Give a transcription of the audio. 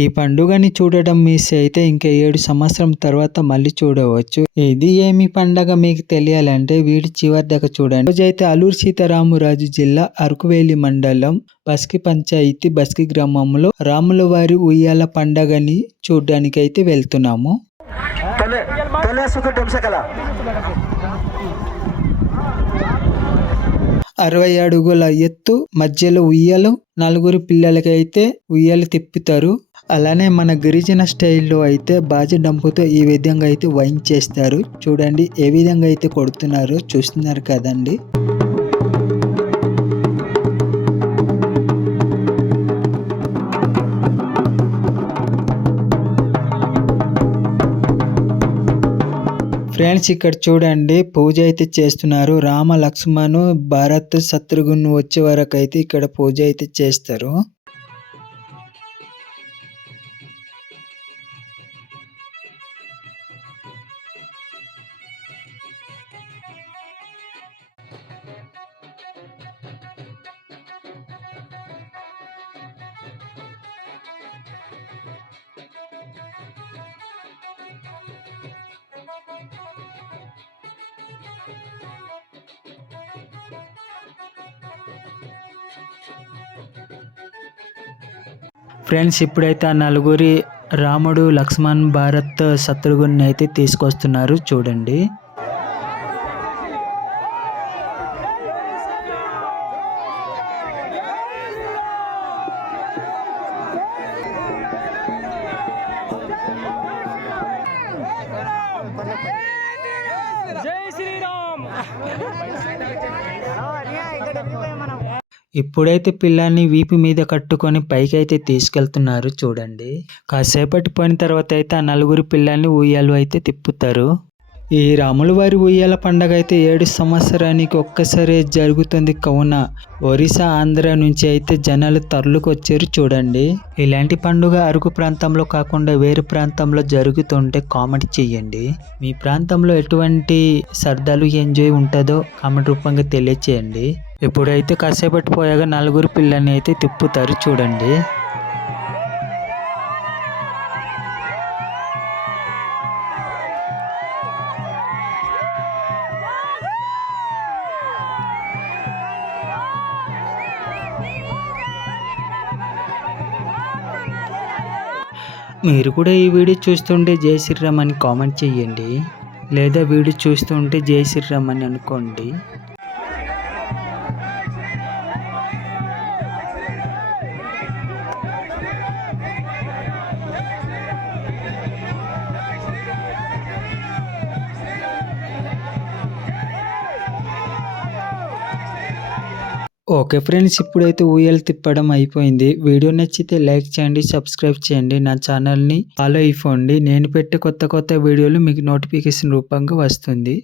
ఈ పండుగని చూడడం మిస్ అయితే ఇంకా 7 సంవత్సరం తర్వాత మళ్ళీ చూడవచ్చు. ఇది ఏమి పండగ మీకు తెలియాలంటే వీడి చివరి దాకా చూడండి. రోజైతే అల్లూరు సీతారామరాజు జిల్లా అరకువేలి మండలం బస్కి పంచాయతీ బస్కి గ్రామంలో రాముల వారి ఉయ్యాల పండగని చూడడానికి అయితే వెళ్తున్నాము. 60 అడుగుల ఎత్తు మధ్యలో ఉయ్యాలు, 4 పిల్లలకైతే ఉయ్యాలు తిప్పుతారు. అలానే మన గిరిజన స్టైల్లో అయితే బాజా డంపుతో ఈ విధంగా అయితే వైన్ చేస్తారు. చూడండి ఏ విధంగా అయితే కొడుతున్నారో చూస్తున్నారు కదండి. ఫ్రెండ్స్ ఇక్కడ చూడండి పూజ అయితే చేస్తున్నారు. రామ లక్ష్మణు భరత్ శత్రుఘ్ను వచ్చే వరకు అయితే ఇక్కడ పూజ అయితే చేస్తారు. ఫ్రెండ్స్ ఇప్పుడైతే ఆ 4 రాముడు లక్ష్మణ్ భరత్ శత్రుఘ్ని అయితే తీసుకొస్తున్నారు చూడండి. ఇప్పుడైతే పిల్లాన్ని వీపు మీద కట్టుకొని పైకి అయితే తీసుకెళ్తున్నారు చూడండి. కాసేపటి పోయిన తర్వాత అయితే ఆ 4 పిల్లల్ని ఉయ్యాలు అయితే తిప్పుతారు. ఈ రాముల వారి ఉయ్యాల పండగ అయితే 7 సంవత్సరానికి ఒక్కసారి జరుగుతుంది కావున ఒరిస్సా ఆంధ్ర నుంచి అయితే జనాలు తరలికొచ్చారు చూడండి. ఇలాంటి పండుగ అరకు ప్రాంతంలో కాకుండా వేరే ప్రాంతంలో జరుగుతుంటే కామెంట్ చేయండి. మీ ప్రాంతంలో ఎటువంటి సరదాలు ఎంజాయ్ ఉంటుందో కామెంట్ రూపంగా తెలియచేయండి. ఇప్పుడైతే కాసేపటి పోయాక 4 పిల్లల్ని అయితే తిప్పుతారు చూడండి. మీరు కూడా ఈ వీడియో చూస్తుంటే జై శ్రీరామ్ అని కామెంట్ చేయండి, లేదా వీడియో చూస్తుంటే జై శ్రీరామ్ అని అనుకోండి. ఓకే ఫ్రెండ్స్ ఇప్పుడైతే ఉయ్యాలు తిప్పడం అయిపోయింది. వీడియో నచ్చితే లైక్ చేయండి, సబ్స్క్రైబ్ చేయండి, నా ఛానల్ని ఫాలో అయిపోండి. నేను పెట్టే కొత్త వీడియోలు మీకు నోటిఫికేషన్ రూపంగా వస్తుంది.